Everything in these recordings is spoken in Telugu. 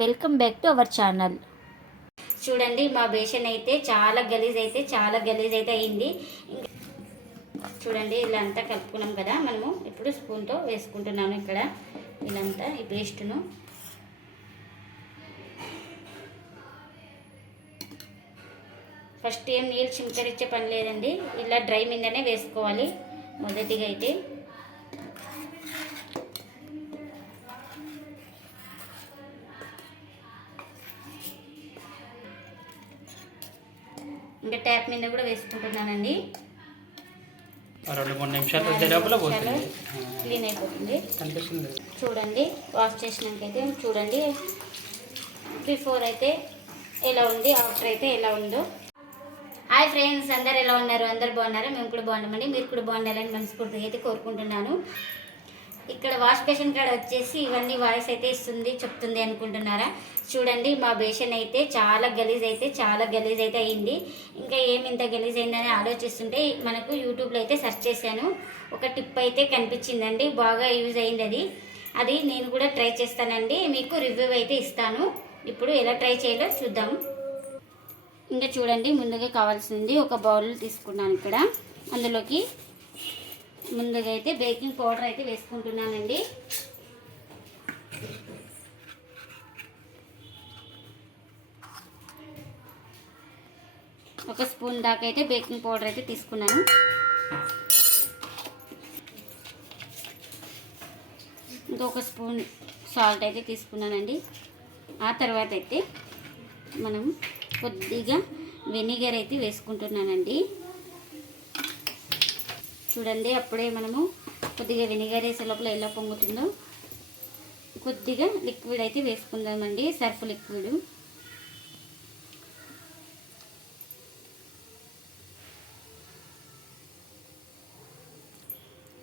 Welcome back to our channel. చూడండి మా బేషన్ అయితే చాలా గలీజ్ అయితే అయింది. చూడండి ఇలా అంతా కలుపుకున్నాం కదా, మనము ఇప్పుడు స్పూన్తో వేసుకుంటున్నాను ఇక్కడ ఇలాంతా ఈ పేస్ట్ను. ఫస్ట్ ఏం నీళ్ళు చింకరిచ్చే పని లేదండి, ఇలా డ్రై మీదనే వేసుకోవాలి మొదటిగా అయితే. ఇంకా ట్యాప్ మీద కూడా వేసుకుంటున్నానండి. 2-3 నిమిషాలు క్లీన్ అయిపోతుంది. చూడండి వాష్ చేసినాకైతే చూడండి బిఫోర్ అయితే ఎలా ఉంది, ఆఫ్టర్ అయితే ఎలా ఉందో. హాయ్ ఫ్రెండ్స్, అందరు ఎలా ఉన్నారు? అందరు బాగున్నారా? మేము కూడా బాగున్నామండి. మీరు కూడా బాగుండాలని మనస్ఫూర్తిగా అయితే కోరుకుంటున్నాను. ఇక్కడ వాష్ బేషన్ కాడ వచ్చేసి ఇవన్నీ వాయిస్ అయితే ఇస్తుంది, చెప్తుంది అనుకుంటున్నారా? చూడండి మా బేషన్ అయితే చాలా గలీజ్ అయితే అయింది. ఇంకా ఏమి ఇంత గలీజ్ అయిందని ఆలోచిస్తుంటే మనకు యూట్యూబ్లో అయితే సెర్చ్ చేశాను. ఒక టిప్ అయితే కనిపించిందండి, బాగా యూజ్ అయింది. అది నేను కూడా ట్రై చేస్తానండి, మీకు రివ్యూ అయితే ఇస్తాను. ఇప్పుడు ఎలా ట్రై చేయాలో చూద్దాం. ఇంకా చూడండి ముందుగా కావాల్సింది ఒక బౌల్ తీసుకున్నాను. ఇక్కడ అందులోకి ముందుగా అయితే బేకింగ్ పౌడర్ అయితే వేసుకుంటున్నానండి. ఒక స్పూన్ దాకా అయితే బేకింగ్ పౌడర్ అయితే తీసుకున్నాను. ఇంకొక స్పూన్ సాల్ట్ అయితే తీసుకున్నానండి. ఆ తర్వాత అయితే మనం కొద్దిగా వెనిగర్ అయితే వేసుకుంటున్నానండి. చూడండి అప్పుడే మనము కొద్దిగా వెనిగర్ వేసే లోపల ఎలా పొంగుతుందో. కొద్దిగా లిక్విడ్ అయితే వేసుకుందామండి, సర్ఫ్ లిక్విడ్.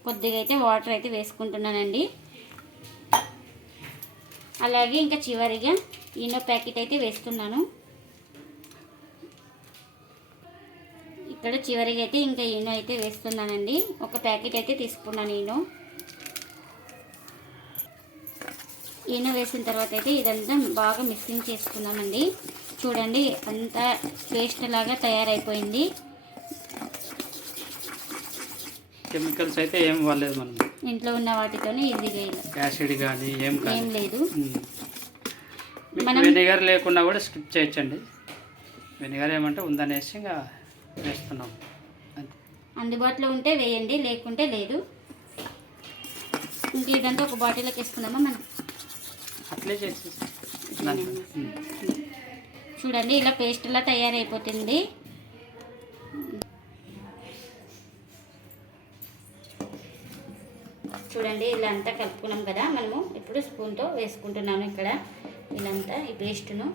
కొద్దిగా అయితే వాటర్ అయితే వేసుకుంటున్నానండి. అలాగే ఇంకా చివరిగా ఈనో ప్యాకెట్ అయితే వేస్తున్నాను. ఇక్కడ చివరిగా అయితే ఇంకా ఈనో అయితే వేస్తున్నానండి. ఒక ప్యాకెట్ అయితే తీసుకున్నాను ఈనో వేసిన తర్వాత అయితే ఇదంతా బాగా మిక్సింగ్ చేసుకున్నామండి. చూడండి అంతా పేస్ట్ లాగా తయారైపోయింది. కెమికల్స్ అయితే ఏం వాడలేదు, మనం ఇంట్లో ఉన్న వాటితోనే ఈజీగా యాసిడ్ కానీ ఏం లేదు. మనం వెనిగర్ లేకుండా కూడా స్కిప్ చేయొచ్చండి. వెనిగర్ ఏమంటే ఉందనేసి ఇంకా వేస్తున్నాం. అందుబాటులో ఉంటే వేయండి, లేకుంటే లేదు. ఇంక ఇదంతా ఒక బాటిల్లోకి వేసుకుందామా మనం? అట్లే చేసి చూడండి ఇలా పేస్ట్లా తయారైపోతుంది. చూడండి ఇలా అంతా కలుపుకున్నాం కదా, మనము ఇప్పుడు స్పూన్తో వేసుకుంటున్నాను ఇక్కడ ఇలాంతా ఈ పేస్ట్ను.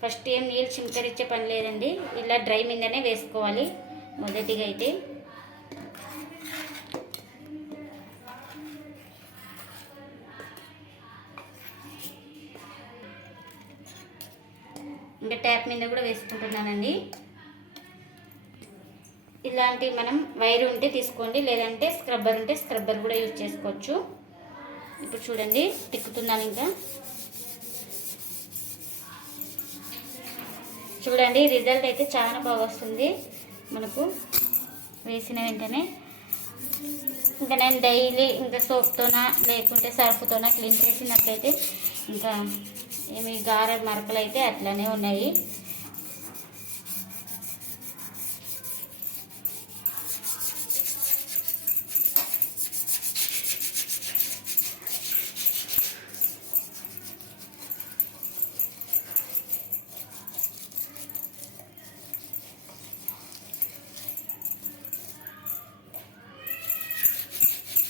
ఫస్ట్ ఏం నీళ్ళు చింకరిచ్చే పని లేదండి, ఇలా డ్రై మీదనే వేసుకోవాలి మొదటిగా అయితే. ఇంకా ట్యాప్ మీద కూడా వేసుకుంటున్నానండి. ఇలాంటి మనం వైర్ ఉంటే తీసుకోండి, లేదంటే స్క్రబ్బర్ ఉంటే స్క్రబ్బర్ కూడా యూజ్ చేసుకోవచ్చు. ఇప్పుడు చూడండి తిక్కుతున్నాను. ఇంకా చూడండి రిజల్ట్ అయితే చాలా బాగా వస్తుంది మనకు వేసిన వెంటనే. ఇంకా నేను డైలీ ఇంకా సోప్తోనా లేకుంటే సర్ఫ్తోనా క్లీన్ చేసినట్లయితే ఇంకా ఏమి గార మరకలు అయితే అట్లానే ఉన్నాయి.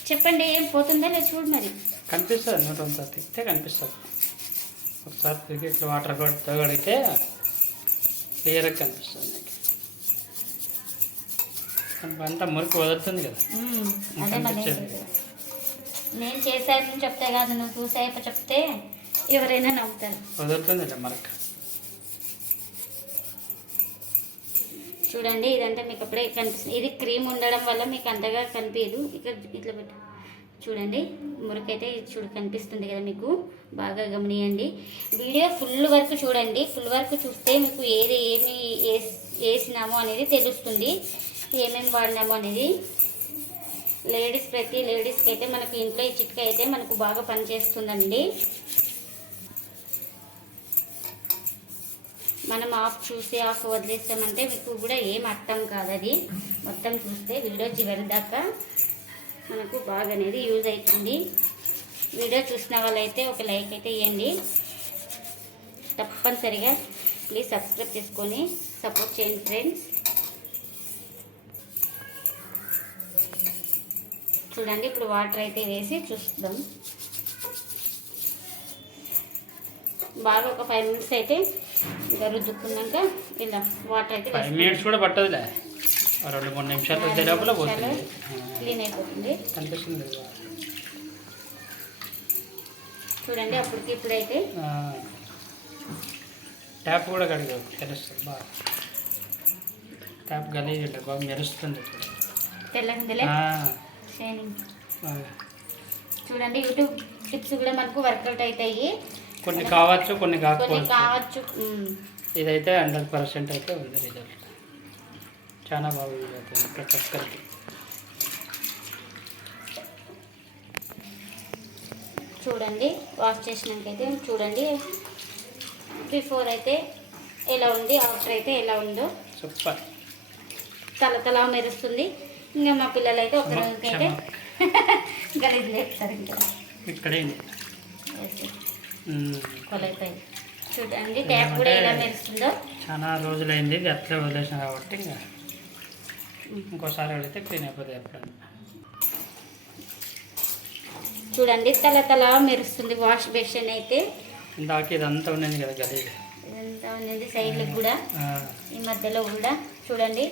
చెప్పండి ఏం పోతుందా లేదు చూడు. మరి కనిపిస్తుంది, నోటంతా తిక్కితే కనిపిస్తుంది. ఒకసారి క్రికెట్లో వాటర్ తగడితే క్లియర్గా కనిపిస్తుంది. అంతా మురికి వదులుతుంది కదా. అదే మరి నేను చేసాను చెప్తే కాదు, నువ్వు చూసాయప చెప్తే ఎవరైనా నవ్వుతారు. వదులుతుంది మరక. చూడండి ఇదంతా మీకు అప్పుడే కనిపిస్తుంది. ఇది క్రీమ్ ఉండడం వల్ల మీకు అంతగా కనిపించదు. ఇక్కడ ఇట్లా పెట్టు చూడండి మురికైతే చూడు కనిపిస్తుంది కదా మీకు, బాగా గమనియండి. వీడియో ఫుల్ వరకు చూడండి. ఫుల్ వరకు చూస్తే మీకు ఏమి వేసినామో అనేది తెలుస్తుంది, ఏమేమి వాడినామో అనేది. ప్రతి లేడీస్కి అయితే మనకు ఇంట్లో ఈ చిట్కా అయితే మనకు బాగా పనిచేస్తుందండి. మనం ఆఫ్ వదిలేస్తామంటే మీకు కూడా ఏం అర్థం కాదు. అది మొత్తం చూస్తే వీడియో చివరి దాకా మనకు బాగా అనేది యూజ్ అవుతుంది. వీడియో చూసిన వాళ్ళైతే ఒక లైక్ అయితే ఇవ్వండి. తప్పనిసరిగా ప్లీజ్ సబ్స్క్రైబ్ చేసుకొని సపోర్ట్ చేయండి ఫ్రెండ్స్. చూడండి ఇప్పుడు వాటర్ అయితే వేసి చూస్తాం. బాగా ఒక 5 మినిట్స్ అయితే ఇంకా రుద్దుకున్నాక ఇలా వాటర్ అయితే 5 మినిట్స్ కూడా పట్టదులే, 2-3 నిమిషాలు వచ్చే లోపల పోతుంది, క్లీన్ అయిపోతుంది. కనిపిస్తుంది. చూడండి అప్పటికి ఇప్పుడైతే ట్యాప్ కూడా కడిగావు, తెలుస్తుంది బాగా. ట్యాప్ గలీజ్ బాగా మెరుస్తుంది తెల్లగా షైనింగ్. చూడండి యూట్యూబ్ టిప్స్ కూడా మనకు వర్కౌట్ అవుతాయి. కొన్ని కావచ్చు, కొన్ని కావచ్చు. ఇదైతే 100% అయితే ఉంది రిజల్ట్. చాలా బాగా యూజ్ అవుతుంది ప్రతి ఒక్కరికి. చూడండి వాష్ చేసినాకైతే చూడండి బిఫోర్ అయితే ఎలా ఉంది, ఆఫ్టర్ అయితే ఎలా ఉందో సూపర్. తల మెరుస్తుంది. ఇంకా మా పిల్లలు అయితే ఒక రోజుకైతే గలీజ్ లేపుతారు. ఇంకా ఇక్కడే కొలైపోయి చూడండి ట్యాప్ కూడా ఎలా మెరుస్తుందో. చాలా రోజులైంది అట్లే వదిలేసిన కాబట్టి ఇంకా ఇంకోసారి వెళితే క్లీన్ అయిపోతుంది ఎప్పుడన్నా. చూడండి తల మెరుస్తుంది వాష్ బేసిన్ అయితే. ఇందాక ఇదంతా ఉన్నది కదా గలీజ్, ఇదంతా ఉన్నది సైడ్లకు కూడా, ఈ మధ్యలో కూడా. చూడండి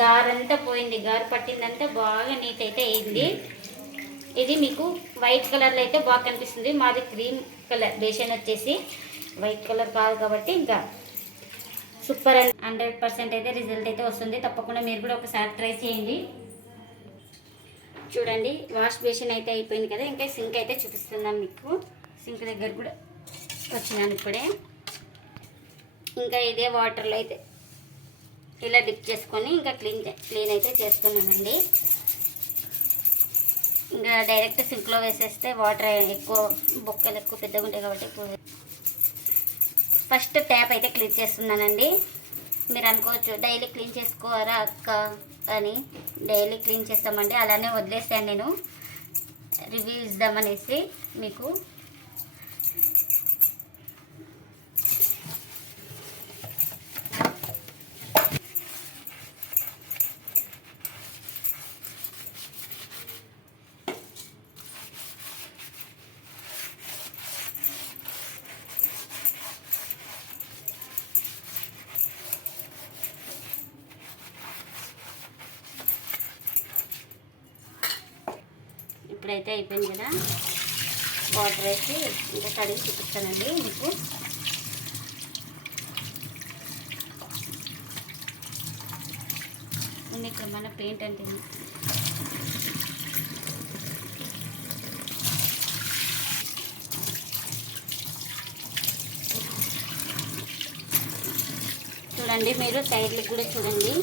గారంతా పోయింది, గారు పట్టిందంతా బాగా నీట్ అయితే అయింది. ఇది మీకు వైట్ కలర్లో అయితే బాగా కనిపిస్తుంది. మాది క్రీమ్ కలర్ బేసిన్ వచ్చేసి వైట్ కలర్ కాదు కాబట్టి ఇంకా సూపర్ 100% అయితే రిజల్ట్ అయితే వస్తుంది. తప్పకుండా మీరు కూడా ఒకసారి ట్రై చేయండి. చూడండి వాష్ బేసిన్ అయితే అయిపోయింది కదా, ఇంకా సింక్ అయితే చూపిస్తున్నాను మీకు. సింక్ దగ్గర కూడా వచ్చినాను ఇప్పుడే. ఇంకా ఇదే వాటర్లో అయితే ఇలా డిప్ చేసుకొని ఇంకా క్లీన్ అయితే చేస్తున్నానండి. ఇంకా డైరెక్ట్ సింక్లో వేసేస్తే వాటర్ ఎక్కువ బొక్కలు ఎక్కువ పెద్దగా ఉంటాయి కాబట్టి ఫస్ట్ ట్యాప్ అయితే క్లీన్ చేస్తున్నానండి. మీరు అనుకోవచ్చు డైలీ క్లీన్ చేసుకోవారా అక్క అని. డైలీ క్లీన్ చేస్తామండి, అలానే వదిలేసాను నేను రివ్యూ ఇద్దామనేసి మీకు. ఇప్పుడైతే అయిపోయింది కదా, వాటర్ వేసి ఇంకా కడిగి చూపిస్తానండి మీకు. ఇక్కడ మన పెయింట్ అంటే చూడండి, మీరు సైడ్లకు కూడా చూడండి.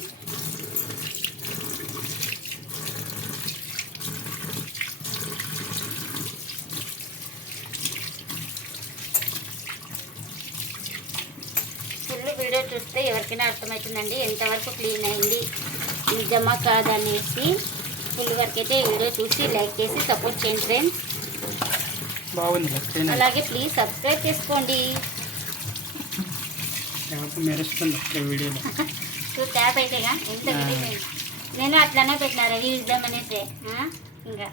వీడియో చూస్తే ఎవరికైనా అర్థమవుతుందండి ఎంతవరకు క్లీన్ అయింది, నిజమా కాదనేసి. ఫుల్ వరకు అయితే వీడియో చూసి లైక్ చేసి సపోర్ట్ చేయండి ఫ్రెండ్స్. బాగుంది. అలాగే ప్లీజ్ సబ్స్క్రైబ్ చేసుకోండి. వీడియోలో ట్యాప్ అయితేగా ఎంత నేను అట్లానే పెట్టినా రెడీ ఇద్దామనేసి. ఇంకా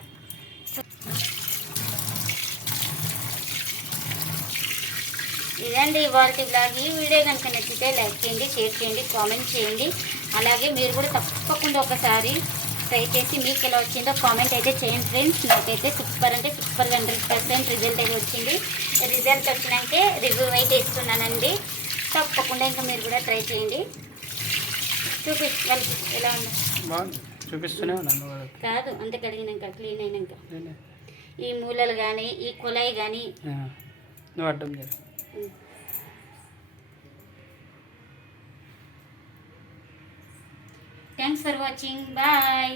ఇదండి ఇవాళ బ్లాగ్. ఈ వీడియో కనుక నచ్చితే లైక్ చేయండి, షేర్ చేయండి, కామెంట్ చేయండి. అలాగే మీరు కూడా తప్పకుండా ఒకసారి ట్రై చేసి మీకు ఎలా వచ్చిందో కామెంట్ అయితే చేయండి ఫ్రెండ్స్. నాకైతే సూపర్ అంటే సూపర్ 100% రిజల్ట్ అయితే వచ్చింది. రిజల్ట్ వచ్చినాకే రివ్యూ అయితే ఇస్తున్నానండి. తప్పకుండా ఇంకా మీరు కూడా ట్రై చేయండి. వాళ్ళకి ఎలా ఉందో చూపిస్తూనే ఉన్నాను కాదు, అంతే కడిగినాక క్లీన్ అయినాక ఈ మూలలు కానీ ఈ కుళాయి కానీ నువ్వు అడ్డం చేయ. Thanks for watching. బాయ్.